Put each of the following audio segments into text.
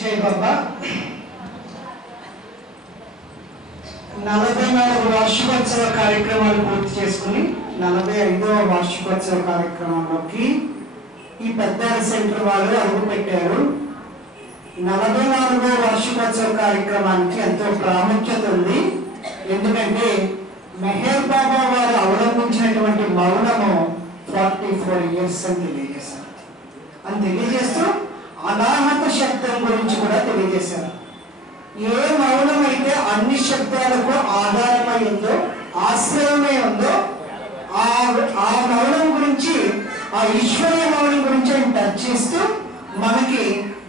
జై బాబా 44 వార్షికోత్సవ కార్యక్రమాలు పూర్తి చేసుకుని 45వ వార్షికోత్సవ కార్యక్రమంలోకి ఈ పెద్దాల సెంటర్ వాళ్ళు అడుగు పెట్టారు. 44వ వార్షికోత్సవ కార్యక్రమానికి ఎంతో ప్రాముఖ్యత ఉంది. ఎందుకంటే మెహర్ బాబా వారు అవలంబించినటువంటి మౌనము 44 years అని తెలియజేశారు. అని తెలియజేస్తూ అనాహత శబ్దం గురించి కూడా తెలియజేశారు. ఏ మౌనం అయితే అన్ని శబ్దాలకు ఆధారమై ఉందో, ఆశ్రయమై ఉందో, ఆ మౌనం గురించి, ఆ ఈశ్వరీయ మౌనం గురించి ఆయన టచ్ చేస్తూ మనకి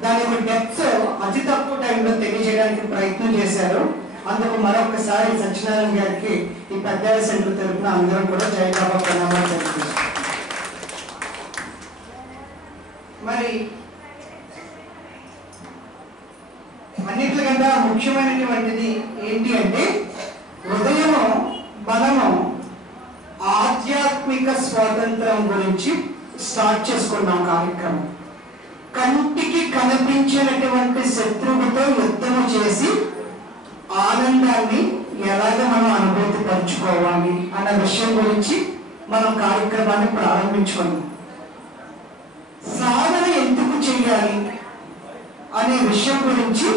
దాని యొక్క డెప్త్ అతి తక్కువ టైంలో తెలియజేయడానికి ప్రయత్నం చేశారు. అందుకు మరొకసారి సత్యనారాయణ గారికి ఈ పెద్దాల సెంటర్ తరఫున అందరం కూడా జై బాబా ప్రణామాలు తెలుపుతున్నాం. మరి అన్నిటికంటే ముఖ్యమైనటువంటిది ఏంటి అంటే హృదయము మనము ఆధ్యాత్మిక స్వాతంత్రం గురించి స్టార్ట్ చేసుకున్నాం కార్యక్రమం. కంటికి కనిపించినటువంటి శత్రువుతో యుద్ధము చేసి ఆనందాన్ని ఎలాగ మనం అనుభూతి పరుచుకోవాలి అన్న విషయం గురించి మనం కార్యక్రమాన్ని ప్రారంభించుకున్నాం. సాధన ఎందుకు చేయాలి అనే విషయం గురించి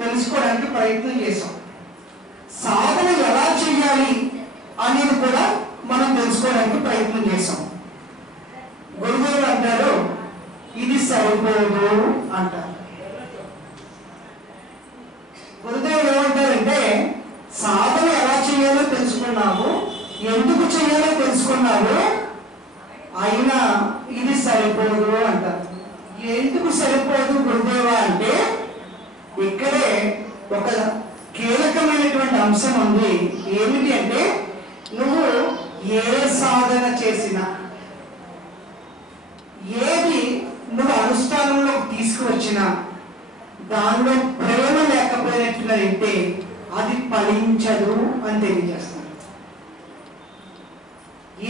తెలుసుకోవడానికి ప్రయత్నం చేసాం. సాధన ఎలా చేయాలి అనేది కూడా మనం తెలుసుకోవడానికి ప్రయత్నం చేసాం. గురుదేవులు అంటారు ఇది సరిపోదు అంటారు. గురుదేవులు ఏమంటారంటే సాధన ఎలా చేయాలో తెలుసుకున్నాము, ఎందుకు చేయాలో తెలుసుకున్నాము, అయినా ఇది సరిపోదు అంటారు. ఎందుకు సరిపోదు గురుదేవా అంటే ఇక్కడే ఒక కీలకమైనటువంటి అంశం ఉంది. ఏమిటి అంటే నువ్వు ఏ సాధన చేసినా, ఏది నువ్వు అనుష్ఠానంలోకి తీసుకువచ్చినా దానిలో ప్రేమ లేకపోయినట్లయితే అది ఫలించదు అని తెలియజేస్తాను.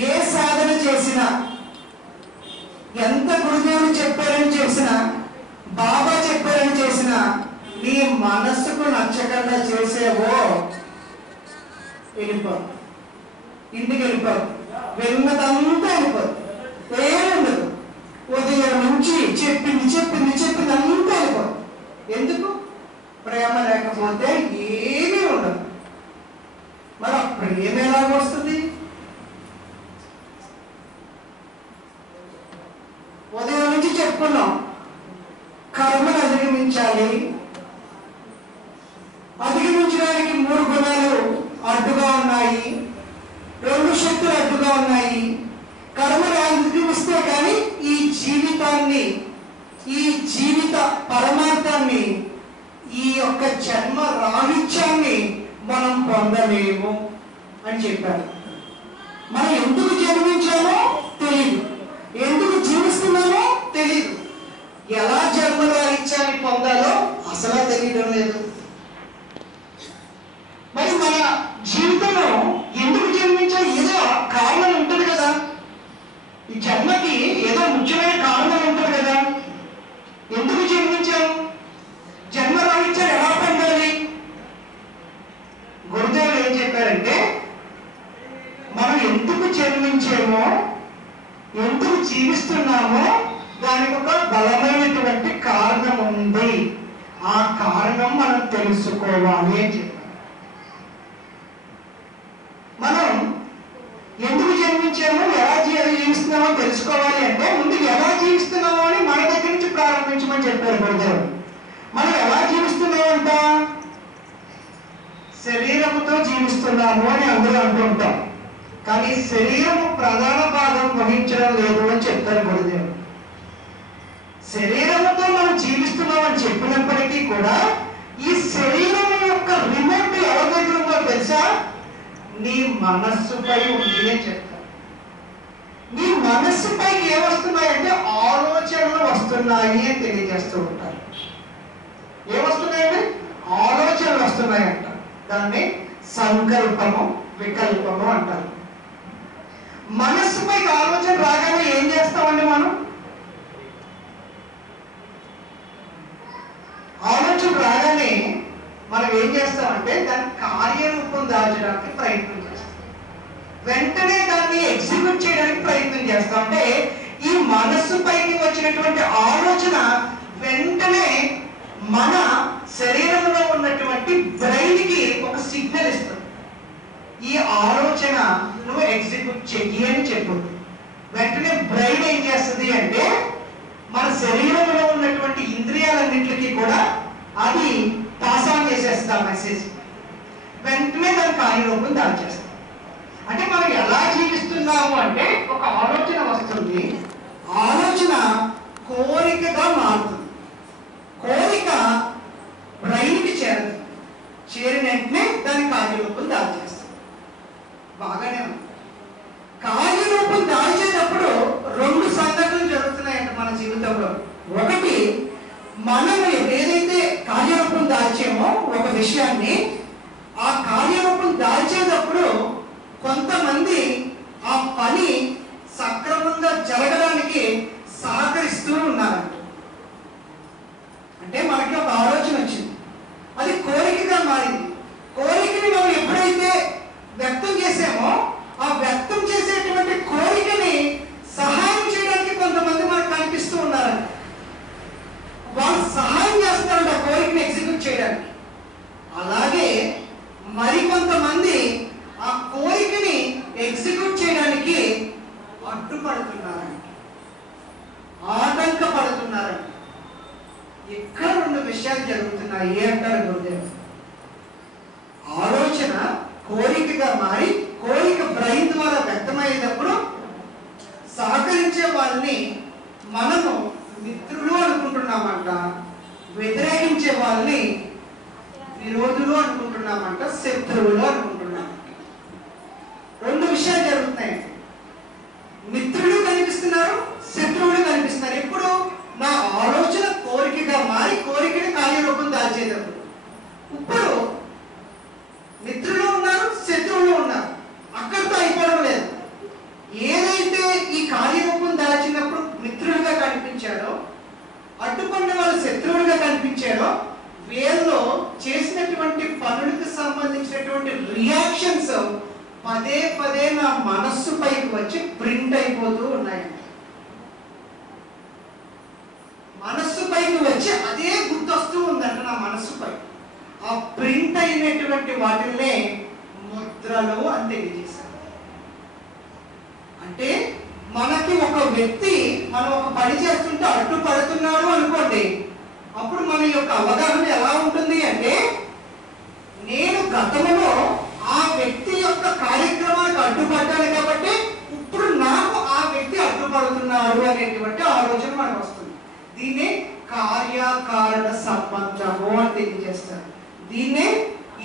ఏ సాధన చేసినా, ఎంత గురుదేవుడు చెప్పారని చేసినా, బాబా చెప్పారని చేసినా, నీ మనస్సుకు నచ్చకుండా చేసేవో వెళ్ళిపోదు, ఇంటికి వెళ్ళిపోదు, వెళ్ళినదంతా వెళ్ళిపోదు, ఏముండదు. ఉదయం నుంచి చెప్పింది అంతా వెళ్ళిపోదు. ఎందుకు? ప్రేమ లేకపోతే ఏమీ ఉండదు. మరి ఆ ప్రేమ ఎలాగ వస్తుంది? ఉదయం నుంచి చెప్పుకున్నాం కర్మను అధిగమించాలి. అధిగమించడానికి 3 గుణాలు అడ్డుగా ఉన్నాయి, 2 శక్తులు అడ్డుగా ఉన్నాయి. కర్మను అధిగమిస్తే కానీ ఈ జీవితాన్ని, ఈ జీవిత పరమార్థాన్ని, ఈ యొక్క జన్మ రాహిత్యాన్ని మనం పొందలేము అని చెప్పారు. మనం ఎందుకు జన్మించామో తెలియదు, ఎందుకు జీవిస్తున్నామో తెలియదు, ఎలా జన్మ రాహిత్యాన్ని పొందాలో అసలు తెలియడం లేదు. మరి మన జీవితంలో ఎందుకు జన్మించాలి? ఏదో కారణం ఉంటుంది కదా, ఈ జన్మకి ఏదో ముఖ్యమైన కారణం ఉంటుంది కదా. ఎందుకు జన్మించాము? జన్మ రాహిత్యాన్ని ఎలా పొందాలి? గురుదేవులు ఏం చెప్పారంటే మనం ఎందుకు జన్మించామో, ఎందుకు జీవిస్తున్నామో దానికి ఒక బలమైనటువంటి కారణం ఉంది. ఆ కారణం మనం తెలుసుకోవాలి అని చెప్పారు. మనం ఎందుకు జన్మించామో, ఎలా జీవిస్తున్నామో తెలుసుకోవాలి అంటే ముందు ఎలా జీవిస్తున్నామో అని మన దగ్గర నుంచి ప్రారంభించమని చెప్పారు గురుదేవుడు. మనం ఎలా జీవిస్తున్నామంట? శరీరముతో జీవిస్తున్నాము అని అందరూ అంటూ ఉంటాం, కానీ శరీరము ప్రధాన భాగం వహించడం లేదు అని చెప్తారు గురుదేవుడు. శరీరముతో మనం జీవిస్తున్నామని చెప్పినప్పటికీ కూడా ఈ శరీరం యొక్క రిమోట్ ఎవరి దగ్గర ఉందో తెలుసా? నీ మనస్సుపై ఉంది అని చెప్తారు. నీ మనస్సుపైకి ఏమొస్తున్నాయంటే ఆలోచనలు వస్తున్నాయి అని తెలియజేస్తూ ఉంటారు. ఏమొస్తున్నాయండి? ఆలోచనలు వస్తున్నాయంట. దాన్ని సంకల్పము, వికల్పము అంటారు. మనస్సుపైకి ఆలోచన రాగానే ఏం చేస్తామండి మనం? వెంటనే మనం ఏం చేస్తామంటే దాన్ని కార్యరూపం దాల్చడానికి ప్రయత్నం చేస్తాం, వెంటనే దాన్ని ఎగ్జిక్యూట్ చేయడానికి ప్రయత్నం చేస్తాం. అంటే ఈ మనస్సు పైకి వచ్చినటువంటి ఆలోచన వెంటనే మన శరీరంలో ఉన్నటువంటి బ్రెయిన్ కి ఒక సిగ్నల్ ఇస్తుంది, ఈ ఆలోచన నువ్వు ఎగ్జిక్యూట్ చెయ్యి అని చెప్పు. వెంటనే బ్రెయిన్ ఏం చేస్తుంది అంటే మన శరీరంలో ఉన్నటువంటి ఇంద్రియాలన్నింటికి కూడా అది పాస్ ఆన్ చేసేస్తా మెసేజ్, వెంటనే దాని కార్యరూపం దాల్చేస్తాం. అంటే మనం ఎలా జీవిస్తున్నాము అంటే ఒక ఆలోచన వస్తుంది, ఆలోచన కోరికగా మారుతుంది, కోరిక బ్రెయిన్కి చేరుతుంది, చేరిన వెంటనే దాని కార్యరూపం దాల్చేస్తాం. బాగానే ఉంది. కార్యరూపం దాల్చేటప్పుడు రెండు సంఘటనలు జరుగుతున్నాయంట మన జీవితంలో. ఒకటి, మనము ఏదైతే కార్యరూపం దాల్చామో ఒక విషయాన్ని, ఆ కార్యరూపం దాల్చేటప్పుడు కొంతమంది ఆ పని సక్రమంగా జరగడానికి సహకరిస్తూ ఉన్నారంట. అంటే మనకి ఒక ఆలోచన వచ్చింది, అది కోరికగా మారింది. కోరికని మనం ఎప్పుడైతే వ్యక్తం చేసామో ఆ వ్యక్తం చేసేటువంటి కోరికని సహాయం చేయడానికి కొంతమంది మనకు కనిపిస్తూ ఉన్నారంట. వాళ్ళు సహాయం చేస్తారంట ఆ కోరికని ఎగ్జిక్యూట్ చేయడానికి. అలాగే మరికొంతమంది ఆ కోరికని ఎగ్జిక్యూట్ చేయడానికి అడ్డుపడుతున్నారంట, ఆటంకపడుతున్నారంట. ఇక్కడ రెండు విషయాలు జరుగుతున్నాయి అంటారు గురుదేవ్. ఆలోచన కోరికగా మారి కోరిక బ్రెయిన్ ద్వారా వ్యక్తమయ్యేటప్పుడు సహకరించే వాళ్ళని మనము మిత్రులు అనుకుంటున్నామంట, వ్యతిరేకించే వాళ్ళని విరోధులు అనుకుంటున్నామంట, శత్రువులు అనుకుంటున్నాం. రెండు విషయాలు జరుగుతున్నాయి, మిత్రులు కనిపిస్తున్నారు, శత్రువులు కనిపిస్తున్నారు. ఎప్పుడు నా ఆలోచన కోరికగా మారి కోరికని కార్యరూపం దాల్చేటప్పుడు. ఇప్పుడు మిత్రులు ఉన్నారు, శత్రువులు ఉన్నారు, అక్కడితో అయిపోవడం లేదు. ఏదైతే ఈ కార్యరూపం దాల్చినప్పుడు మిత్రులుగా కనిపించాడో, అడ్డుపడిన వాళ్ళు శత్రువులుగా కనిపించాడో, వీళ్ళు చేసినటువంటి పనులకు సంబంధించినటువంటి రియాక్షన్స్ పదే పదే నా మనస్సు పైకి వచ్చి ప్రింట్ అయిపోతూ ఉన్నాయి. మనస్సు పైకి వచ్చి అదే గుర్తొస్తూ ఉందంట నా మనస్సుపై. ఆ ప్రింట్ అయినటువంటి వాటినే ముద్రలు అని తెలియజేశారు. అంటే మనకి ఒక వ్యక్తి మనం ఒక పని చేస్తుంటే అడ్డుపడుతున్నాడు అనుకోండి, అప్పుడు మన యొక్క అవగాహన ఎలా ఉంటుంది అంటే, నేను గతంలో ఆ వ్యక్తి యొక్క కార్యక్రమానికి అడ్డుపడ్డాను కాబట్టి ఇప్పుడు నాకు ఆ వ్యక్తి అడ్డుపడుతున్నాడు అనేటువంటి ఆలోచన మనకు వస్తుంది. దీన్నే కార్యకారణ సంబంధము అని తెలియజేస్తారు, దీన్నే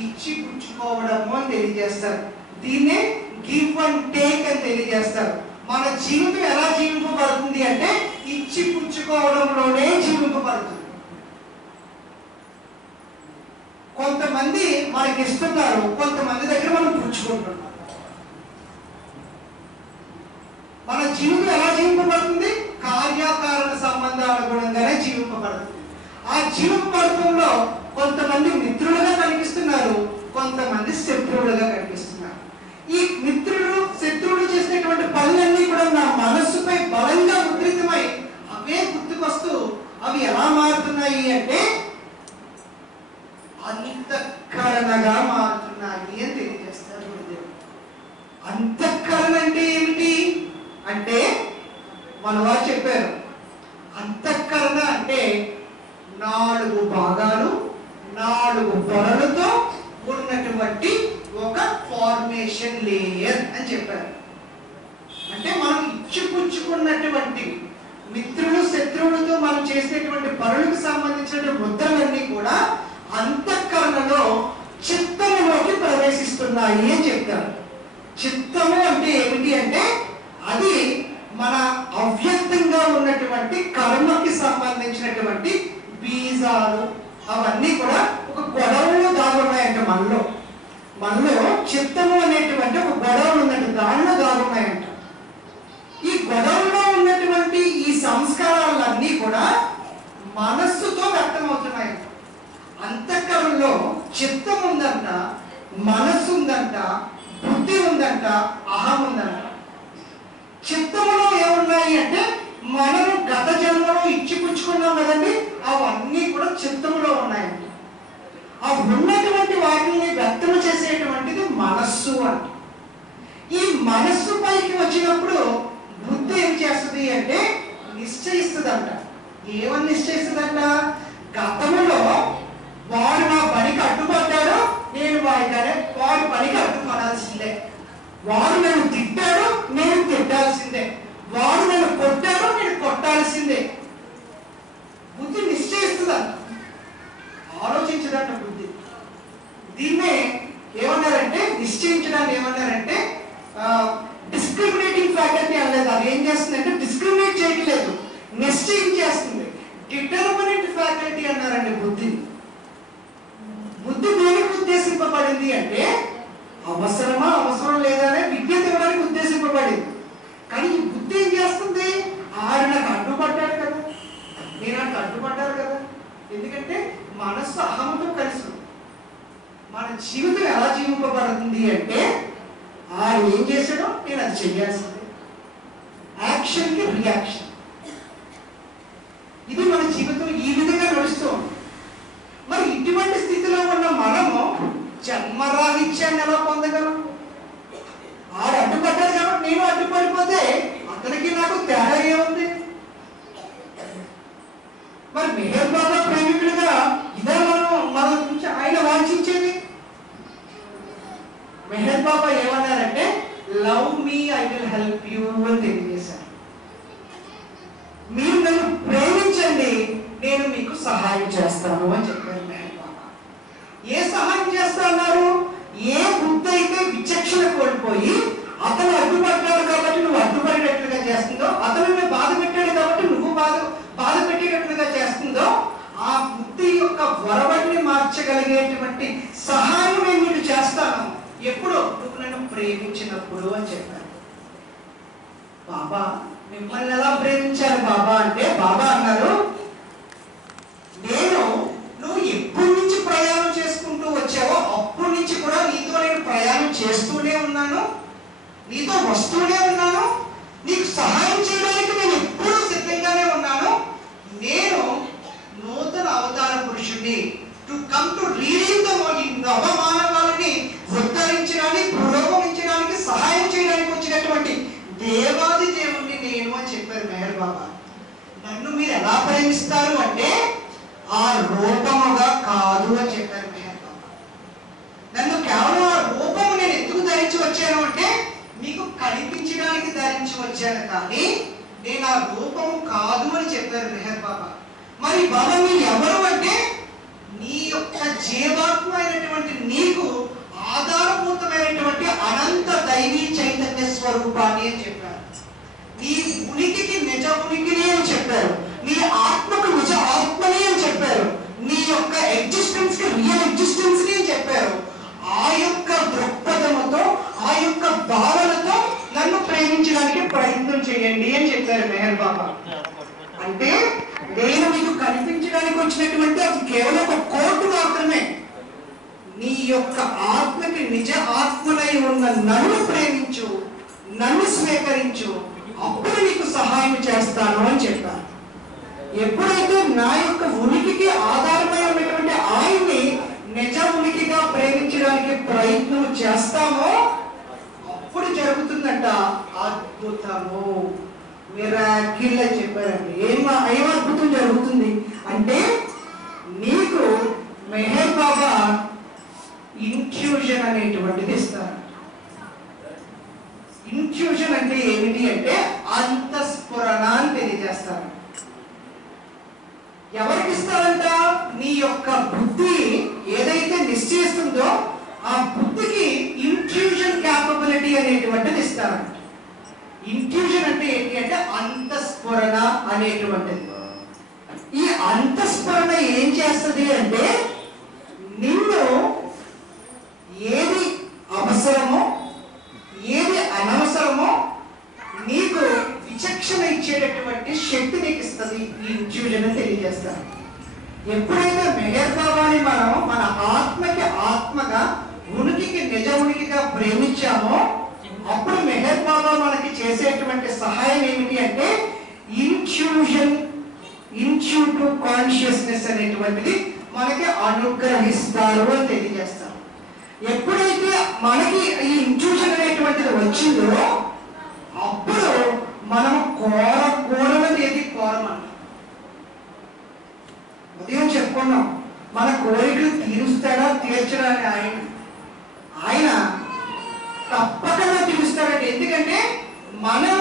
ఇచ్చి పుచ్చుకోవడము అని తెలియజేస్తారు, దీన్నే గివ్ అండ్ టేక్ అని తెలియజేస్తారు. మన జీవితం ఎలా జీవింపబడుతుంది అంటే ఇచ్చి పుచ్చుకోవడంలోనే జీవింపబడుతుంది. కొంతమంది మనకి ఇస్తున్నారు, కొంతమంది దగ్గర మనం పుచ్చుకుంటున్నాం. మన జీవితం ఎలా జీవింపబడుతుంది? కార్యకారణ సంబంధాల గుణంగానే జీవింపబడుతుంది. ఆ జీవింపబడటంలో కొంతమంది మిత్రులుగా కనిపిస్తున్నారు, కొంతమంది శత్రువులుగా కనిపిస్తున్నారు. ఈ మిత్రులు శత్రువులు చేసినటువంటి పనులన్నీ కూడా నా మనస్సుపై బలంగా ముద్రితమై అవే గుర్తుకొస్తూ అవి ఎలా మారుతున్నాయి అంటే అంతఃకరణగా మారుతున్నాయి అని తెలియజేస్తారు గురుదేవుడు. అంతఃకరణ అంటే ఏమిటి అంటే మన వారు చెప్పారు, అంతఃకరణ అంటే 4 భాగాలు 4 పొరలతో ఉన్నటువంటి ఒక ఫార్మేషన్ లేయర్ అని చెప్పారు. అంటే మనం ఇచ్చిపుచ్చుకున్నటువంటి మిత్రులు శత్రువులతో మనం చేసేటువంటి పనులకు సంబంధించిన ముద్రలన్నీ కూడా అంతఃకరణలో చిత్తములోకి ప్రవేశిస్తున్నాయి అని చెప్తారు. చిత్తము అంటే ఏమిటి అంటే అది మన అవ్యక్తంగా ఉన్నటువంటి కర్మకి సంబంధించినటువంటి బీజాలు అవన్నీ కూడా ఒక గొడవలో దాగున్నాయంట. మనలో చిత్తము అనేటువంటి ఒక గొడవ ఉందంట, దానిలో దాగున్నాయంట. ఈ గొడవలో ఉన్నటువంటి ఈ సంస్కారాలన్నీ కూడా మనస్సుతో వ్యక్తమవుతున్నాయి. అంతఃకరణ చిత్తం ఉందంట, మనస్సు ఉందంట, బుద్ధి ఉందంట, అహం ఉందంట. చిత్తములో ఏమున్నాయి అంటే మనము గత జన్మలో ఇచ్చిపుచ్చుకున్నాం కదండి, అవన్నీ కూడా చిత్తములో ఉన్నాయండి. ఆ ఉన్నటువంటి వాటిని వ్యక్తం చేసేటువంటిది మనస్సు అంట. ఈ మనస్సు పైకి వచ్చినప్పుడు బుద్ధి ఏం చేస్తుంది అంటే నిశ్చయిస్తుందంట. ఏమని నిశ్చయిస్తుందంట? గతంలో వాడు నా పనికి అడ్డుపడ్డాడు, నేను వాడి పనికి అడ్డుపడాల్సిందే. వాడు నన్ను తిట్టాడు, నేను తిట్టాల్సిందే. వాడు నన్ను కొట్టాడు, నేను కొట్టాల్సిందే. బుద్ధి నిశ్చయిస్తుందంట, ఆలోచించదంట బుద్ధి. దీన్నే ఏమన్నారంటే, నిశ్చయించడాన్ని ఏమన్నారంటే డిస్క్రిమినేటింగ్ ఫ్యాకల్టీ అనలేదు. అది ఏం చేస్తుందంటే డిస్క్రిమినేట్ చేయట్లేదు, నిశ్చయించేస్తుంది. డిటర్మినెంట్ ఫ్యాకల్టీ అన్నారండి బుద్ధి. బుద్ధి దేనికి ఉద్దేశింపబడింది అంటే అవసరమా అవసరం లేదా అనే విజ్ఞత ఇవ్వడానికి ఉద్దేశింపబడింది. కానీ ఈ బుద్ధి ఏం చేస్తుంది? ఆడు నాకు అడ్డుపడ్డాడు కదా, నేను నాకు అడ్డుపడ్డాను కదా. ఎందుకంటే మనస్సు అహంతో కలిసి మన జీవితం ఎలా జీవింపబడుతుంది అంటే ఆడు ఏం చేశాడో నేను అది చెయ్యాల్సిందే. యాక్షన్కి రియాక్షన్. ఇది మన జీవితం ఈ విధంగా నడుస్తూ ఉంది. మరి ఇటువంటి స్థితిలో ఉన్న మనము జన్మరాహిత్యాన్ని ఎలా పొందగలం? ఆడు అడ్డుపడ్డాడు కాబట్టి నేను అడ్డుపడిపోతే అతనికి నాకు తేడా ఏముంది? మరి మెహర్ బాబా ప్రేమికులుగా ఇదే మన నుంచి ఆయన వాంఛించేది. మెహర్ బాబా ఏమన్నారంటే love me I will help you అని తెలియజేశారు. మీరు నన్ను ప్రేమించండి, నేను మీకు సహాయం చేస్తాను అని చెప్పారు మెహర్ బాబా. ఏ సహాయం చేస్తా అన్నారు? ఏ బుద్ధి అయితే విచక్షణ కోల్పోయి అతను అడ్డుపడ్డాడు కాబట్టి నువ్వు అడ్డుపడేటట్లుగా చేస్తుందో, అతను బాధ పెట్టాడు కాబట్టి నువ్వు బాధ పెట్టేటట్లుగా చేస్తుందో, ఆ బుద్ధి యొక్క వరవడిని మార్చగలిగేటువంటి సహాయం నేను నీకు చేస్తాను. ఎప్పుడు? నువ్వు నన్ను ప్రేమించినప్పుడు అని చెప్పారు. బాబా మిమ్మల్ని ఎలా ప్రేమించారు బాబా అంటే, బాబా అన్నారు నువ్వు ఎప్పటి నుంచి ప్రయాణం చేసుకుంటూ వచ్చావో అప్పటి నుంచి కూడా నీతో నేను ప్రయాణం చేస్తూనే ఉన్నాను, నీతో వస్తూనే ఉన్నాను, నీకు సహాయం చేయడానికి నేను ఎప్పుడూ సిద్ధంగానే ఉన్నాను. నేను నూతన అవతార పురుషుడిని, టు కమ్ టు రీడింగ్ ఈ నవమానవాళ్ళని ఉద్ధరించడానికి, పురోగమించడానికి, సహాయం చేయడానికి వచ్చినటువంటి దేవాది దేవుణ్ణి నేను అని చెప్పారు మెహర్ బాబా. నన్ను మీరు ఎలా ప్రేమిస్తారు అంటే ఆ రూపముగా కాదు అని చెప్పారు మెహర్ బాబా. నన్ను కేవలం ఆ రూపము నేను ఎందుకు ధరించి వచ్చాను అంటే మీకు కనిపించడానికి ధరించి వచ్చాను, కానీ నేను ఆ రూపము కాదు అని చెప్పారు మెహర్ బాబా. మరి బాబా మీరు ఎవరు అంటే నీ యొక్క జీవాత్మ అయినటువంటి నీకు ఆధారభూతమైనటువంటి అనంత దైవీ చైతన్య స్వరూపాన్ని అని చెప్పారు. నీ ఉనికికి నిజ ఉనికిని అని చెప్పారు, నీ ఆత్మకు నిజ ఆత్మని అని చెప్పారు, నీ యొక్క ఎగ్జిస్టెన్స్ కి రియల్ ఎగ్జిస్టెన్స్ ని చెప్పారు. ఆ యొక్క దృక్పథముతో, ఆ యొక్క భావనతో నన్ను ప్రేమించడానికి ప్రయత్నం చేయండి అని చెప్పారు మెహర్ బాబా. అంటే నేను మీకు కనిపించడానికి వచ్చినటువంటి అది కేవలం ఒక కోర్టు మాత్రమే. నీ యొక్క ఆత్మకి నిజ ఆత్మనై ఉన్న నన్ను ప్రేమించు, నన్ను స్వీకరించు, అప్పుడు నీకు సహాయం చేస్తాను అని చెప్పాను. ఎప్పుడైతే నా యొక్క ఉనికికి ఆధారమై ఉన్నటువంటి ఆయన్ని నిజ ఉనికిగా ప్రేమించడానికి ప్రయత్నం చేస్తామో అప్పుడు జరుగుతుందంట అద్భుతము, మిరాకిల్ అని చెప్పారండి. ఏం అద్భుతం జరుగుతుంది అంటే నీకు మెహర్ బాబా ఇన్ఫ్యూజన్ అనేటువంటిది ఇస్తారు. ఇన్ఫ్యూజన్ అంటే ఏమిటి అంటే అంతఃస్ఫురణ అని తెలియజేస్తారు. ఎవరికి ఇస్తారంట? నీ యొక్క బుద్ధి ఏదైతే నిశ్చయిస్తుందో ఆ బుద్ధికి ఇన్ఫ్యూజన్ క్యాపబిలిటీ అనేటువంటిది ఇస్తారంట. ఇన్ఫ్యూజన్ అంటే ఏంటి అంటే అంతఃస్ఫురణ అనేటువంటిది. ఈ అంతఃస్ఫురణ ఏం చేస్తుంది అంటే నిన్ను ఏది అవసరమో ఏది అనవసరమో నీకు విచక్షణ ఇచ్చేటటువంటి శక్తి నీకు ఇస్తుంది. ఈ ఇన్ఫ్యూజన్ అని తెలియజేస్తారు. ఎప్పుడైతే మెహర్ బాబాని మనం మన ఆత్మకి ఆత్మగా, ఉనికికి నిజ ఉనికిగా ప్రేమించామో అప్పుడు మెహర్ బాబా మనకి చేసేటువంటి సహాయం ఏమిటి అంటే ఇంట్యూటివ్ కాన్షియస్నెస్ అనేటువంటిది మనకి అనుగ్రహిస్తారు అని తెలియజేస్తారు. ఎప్పుడైతే మనకి ఈ ఇంట్యూషన్ అనేటువంటిది వచ్చిందో అప్పుడు మనం కోరకూడనిది ఏది కోరమన్నాం. ఉదయం చెప్పుకున్నాం, మన కోరికలు తీరుస్తాడా తీర్చడా అని ఆయన తప్పకుండా తీరుస్తాడండి. ఎందుకంటే మనం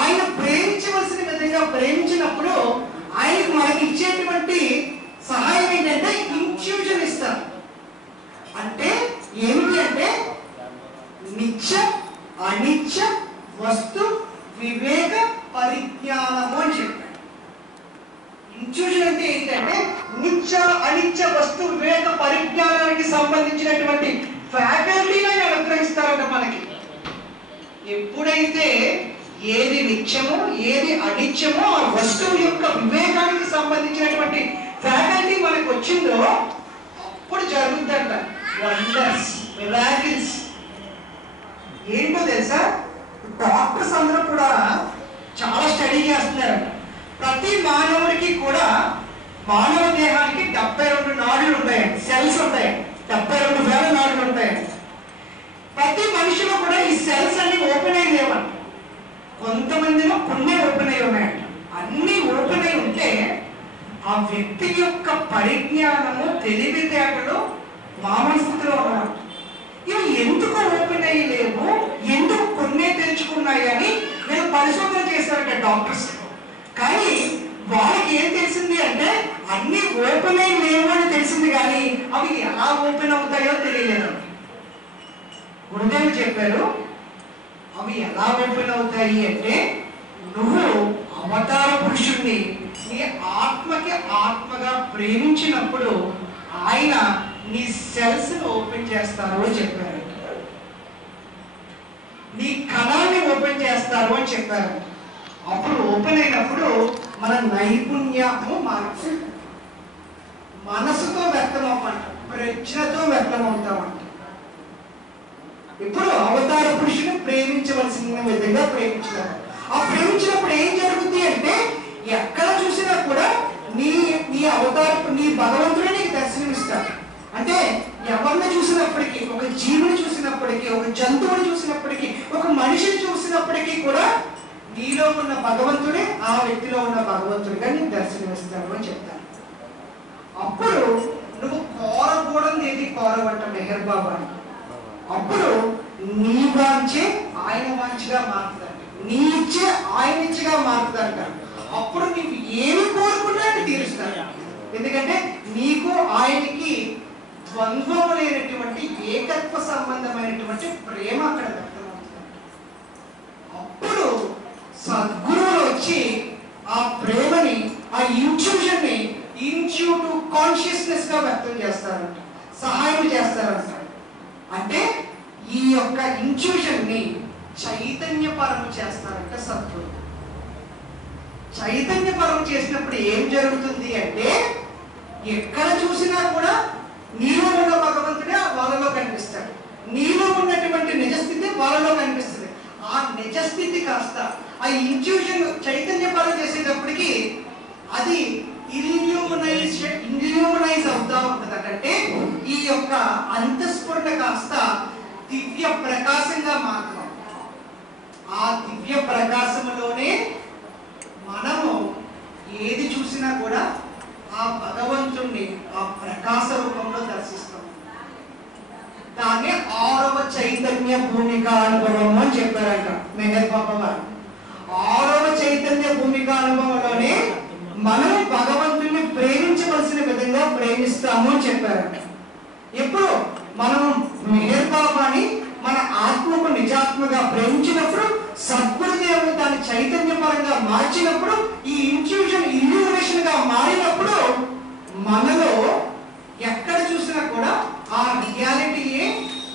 ఆయన ప్రేమించవలసిన విధంగా ప్రేమించినప్పుడు ఆయనకు మనకి ఇచ్చేటువంటి సహాయం ఏంటంటే ఇంట్యూషన్ ఇస్తారు. అంటే ఏమిటి అంటే నిత్య అనిత్య వస్తు వివేక పరిజ్ఞానము అని చెప్పాడు. ఇంట్యూషన్ అంటే ఏంటంటే నిత్య అనిత్య వస్తు వివేక పరిజ్ఞానానికి సంబంధించినటువంటి ఫ్యాకల్టీని అనుగ్రహిస్తారంట మనకి. ఎప్పుడైతే ఏది నిత్యమో ఏది అనిత్యమో ఆ వస్తువు యొక్క వివేకానికి సంబంధించినటువంటి ఫ్యాకల్టీ మనకు వచ్చిందో అప్పుడు జరుగుతుందంట వండర్స్, మిరాకిల్స్. ఏంటో తెలుసా, డాక్టర్స్ అందరూ కూడా చాలా స్టడీ చేస్తున్నారంట. ప్రతి మానవుడికి కూడా మానవ దేహానికి 72 నాడులు ఉంటాయండి, సెల్స్ ఉంటాయండి, 72,000 నాడులు ఉంటాయండి. ప్రతి మనిషిలో కూడా ఈ సెల్స్ అన్ని ఓపెన్ అయి లేవంట. కొంతమందిలో కొన్ని ఓపెన్ అయి ఉన్నాయంట. అన్ని ఓపెన్ అయి ఉంటే ఆ వ్యక్తి యొక్క పరిజ్ఞానము తెలివితేటలు మామూలు స్థితిలో ఉన్నమాట. ఇవి ఎందుకు ఓపెన్ అయ్యి లేవు, ఎందుకు కొన్నే తెరుచుకున్నాయి అని నేను పరిశోధన చేశారంట డాక్టర్స్. కానీ వాళ్ళకి ఏం తెలిసింది అంటే అన్ని ఓపెన్ అయ్యి లేవు అని తెలిసింది, కానీ అవి ఎలా ఓపెన్ అవుతాయో తెలియలేదు. గురుదేవులు చెప్పారు అవి ఎలా ఓపెన్ అవుతాయి అంటే నువ్వు అవతార పురుషుణ్ణి నీ ఆత్మకి ఆత్మగా ప్రేమించినప్పుడు ఆయన నీ సెల్స్ ఓపెన్ చేస్తారు అని చెప్పారు. నీ కణాన్ని ఓపెన్ చేస్తారు అని చెప్పారు. అప్పుడు ఓపెన్ అయినప్పుడు మన నైపుణ్యము మనసుతో వ్యక్తం అవ్వమంట, ప్రజ్ఞతో వ్యక్తం అవుతామంట. ఇప్పుడు అవతార పురుషుని ప్రేమించవలసిన విధంగా ప్రేమించారు. ఆ ప్రేమించినప్పుడు ఏం జరుగుతుంది అంటే ఎక్కడ చూసినా కూడా నీ అవతార నీ భగవంతుడే నీకు దర్శనమిస్తాడు. అంటే ఎవరిని చూసినప్పటికీ, ఒక జీవిని చూసినప్పటికీ, ఒక జంతువుని చూసినప్పటికీ, ఒక మనిషిని చూసినప్పటికీ కూడా నీలో ఉన్న భగవంతుడే ఆ వ్యక్తిలో ఉన్న భగవంతుడిగా నీకు దర్శనమిస్తాడు అని చెప్తాను. అప్పుడు నువ్వు కోరకూడదు ఏది కోరవంట మెహర్ బాబా. అప్పుడు నీ వాంచే ఆయన వాంచిగా మారుతాడు, నీ ఇచ్చే ఆయన ఇచ్చగా మారుతాడు. అప్పుడు నీవు ఏమి కోరుకున్నా తీరుస్తాడు. ఎందుకంటే నీకు ఆయనకి ద్వంద్వము లేనటువంటి ఏకత్వ సంబంధమైనటువంటి ప్రేమ అక్కడ వ్యక్తమవుతుంది. అప్పుడు సద్గురువులు వచ్చి ఆ ప్రేమని, ఆ ఇంట్యూషన్ ని ఇంట్యూటివ్ కాన్షియస్నెస్ గా వ్యక్తం చేస్తారంట, సహాయం చేస్తారంట. అంటే ఈ యొక్క ఇంట్యూషన్ ని చైతన్యపరం చేస్తారంట సద్గురు. చైతన్యపరం చేసినప్పుడు ఏం జరుగుతుంది అంటే ఎక్కడ చూసినా కూడా నీలో ఉన్న భగవంతుడే వాళ్ళలో కనిపిస్తాడు, నీలో ఉన్నటువంటి నిజస్థితి వాళ్ళలో కనిపిస్తుంది. ఆ నిజస్థితి కాస్త ఆ ఇంట్యూషన్ చైతన్యపరం చేసేటప్పటికి అది ఇల్యూమనైజ్ అవుతా ఉంటుంది. అంటే ఈ యొక్క అంతఃస్ఫురణ కాస్త దివ్య ప్రకాశంగా మారుతాం. ఆ దివ్య ప్రకాశంలోనే మనము ఏది చూసినా కూడా ఆ భగవంతుణ్ణి ఆ ప్రకాశ రూపంలో దర్శిస్తాం. దాన్ని 6వ చైతన్య భూమిక అనుభవం అని చెప్పారంట మెహర్ బాబా వారు. 6వ చైతన్య భూమిక అనుభవంలోనే మనం భగవంతుని ప్రేమించవలసిన విధంగా ప్రేమిస్తాము అని చెప్పారంట. ఎప్పుడు మనం మెహర్ బాబాని మన ఆత్మకు నిజాత్మగా ప్రేమించినప్పుడు, సద్గురుదేవుడు దాన్ని చైతన్యపరంగా మార్చినప్పుడు, ఈ ఇంట్యూషన్ ఇల్యూమినేషన్ గా మారినప్పుడు మనలో ఎక్కడ చూసినా కూడా ఆ రియాలిటీయే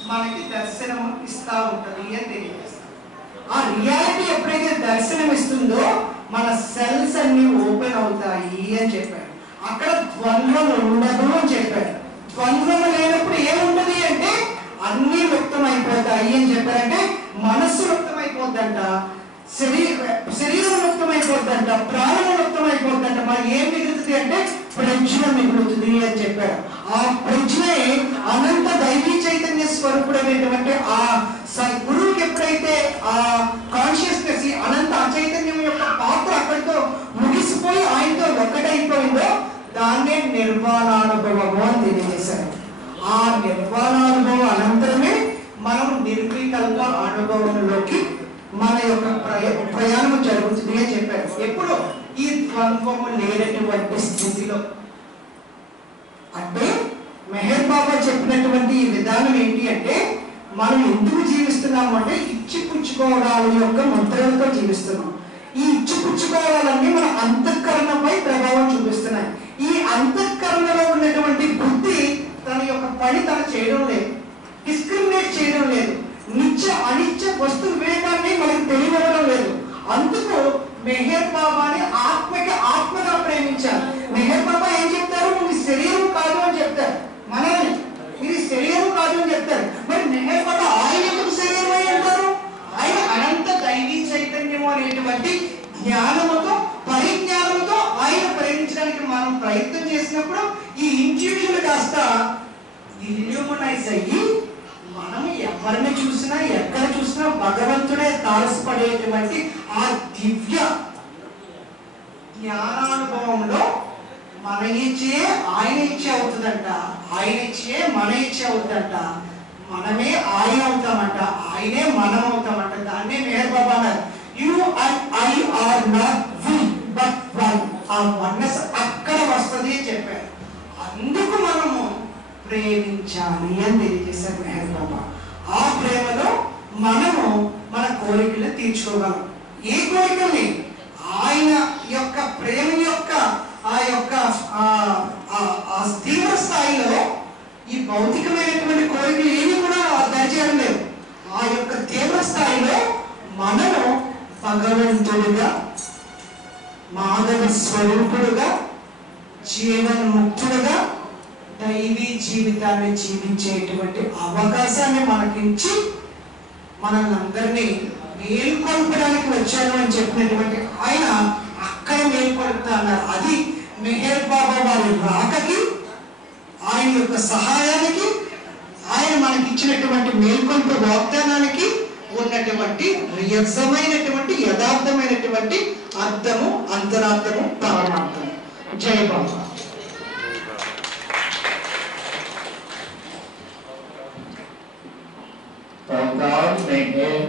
మనకి దర్శనం ఇస్తా ఉంటది అని తెలియజేస్తాం. ఆ రియాలిటీ ఎప్పుడైతే దర్శనం ఇస్తుందో మన సెల్స్ అన్ని ఓపెన్ అవుతాయి అని చెప్పారు. అక్కడ ద్వంద్వం ఉండదు అని చెప్పారు. ద్వంద్వం లేనప్పుడు ఏముంటది అంటే అన్ని వ్యక్తం అయిపోతాయి అని చెప్పారంటే మనస్సు వ్యక్తం అయిపోద్దంట, శరీరం వ్యక్తం అయిపోద్దంట, ప్రాణం వ్యక్తం అయిపోద్దంట. మరి ఏం మిగులుతుంది అంటే ప్రజ్ఞ మిగులుతుంది అని చెప్పారు. ఆ ప్రజ్ఞే అనంత దైవీ చైతన్య స్వరూపుడైనటువంటి ఆ గురువుకి ఎప్పుడైతే ఆ కాన్షియస్నెస్ అనంత చైతన్యం యొక్క పాత్ర అక్కడితో ముగిసిపోయి ఆయనతో ఒక్కటైపోయిందో దాన్నే నిర్వాణానుభవము అని తెలియజేశారు. ఆ నిర్వాణానుభవం అనంతరమే మనం నిర్వికల్ప అనుభవంలోకి మన యొక్క ప్రయాణం జరుగుతుంది అని చెప్పారు. ఎప్పుడు ఈ ద్వంద్వము లేనటువంటి స్థితిలో. అంటే మెహర్ బాబా చెప్పినటువంటి ఈ విధానం ఏంటి అంటే మనం ఎందుకు జీవిస్తున్నాము అంటే ఇచ్చిపుచ్చుకోవడాల యొక్క ముద్రలతో జీవిస్తున్నాం. ఈ ఇచ్చిపుచ్చుకోవాలన్నీ మన అంతఃకరణపై ప్రభావం చూపిస్తున్నాయి. ఈ అంతఃకరణలో ఉన్నటువంటి బుద్ధి తన యొక్క పని తను చేయడం లేదు, డిస్క్రిమినేట్ చేయడం లేదు, నిత్య అనిత్య వస్తు వివేకాన్ని మనకు తెలియవడం లేదు. అందుకు మెహర్ బాబాని ఆత్మగా ప్రేమించాలి. మెహర్ బాబా ఏం చెప్తారు? నువ్వు శరీరం కాదు అని చెప్తారు, మనల్ని ఇది శరీరం కాదు అని చెప్తారు. మరి మెహర్ బాబా ఆయన ఎందుకు శరీరం అయి అంటారు? ఆయన అనంత దైవీ చైతన్యము అనేటువంటి జ్ఞానముతో పరిజ్ఞానముతో ఆయన ప్రేమించడానికి మనం ప్రయత్నం చేసినప్పుడు ఈ ఇంట్యూషన్ కాస్త ఇల్యూమినైజ్ అయ్యి మనం ఎవరిని చూసినా ఎక్కడ చూసినా భగవంతుడే తారసపడేటువంటి ఆ దివ్య జ్ఞానానుభవంలో మన ఇచ్చే ఆయన ఇచ్చే అవుతుందంట, ఆయన ఇచ్చే మన ఇచ్చే అవుతుందంట, మనమే ఆయన అవుతామంట, ఆయనే మనం అవుతామంట. దాన్నే మెహర్ బాబా అన్నారు, you and I are not we but one. ఆ వన్నెస్ అక్కడ వస్తుంది అని చెప్పారు. అందుకు మనము ప్రేమించాలి అని తెలియజేశారు మెహర్ బాబా. ఆ ప్రేమలో మనము మన కోరికలు తీర్చుకోగలం. ఏ కోరికల్ని? ఆయన యొక్క ప్రేమ యొక్క ఆ యొక్క తీవ్ర స్థాయిలో ఈ భౌతికమైనటువంటి కోరికలు ఏమి కూడా దయచేయడం లేదు. ఆ యొక్క తీవ్ర స్థాయిలో మనము భగవంతుడిగా, మాధవ స్వరూపుడుగా, జీవన్ముక్తుడుగా దైవీ జీవితాన్ని జీవించేటువంటి అవకాశాన్ని మనకించి మనల్ని అందరినీ మేల్కొల్పడానికి వచ్చాను అని చెప్పినటువంటి ఆయన అక్కడ మేల్కొల్పుతా అన్నారు. అది మెహర్ బాబా వారి రాకకి, ఆయన యొక్క సహాయానికి, ఆయన మనకి ఇచ్చినటువంటి మేల్కొల్పు వాగ్దానానికి ఉన్నటువంటి నిజమైనటువంటి యథార్థమైనటువంటి అర్థము, అంతరార్థము, పరమార్థము. జై బాబా. From God may gain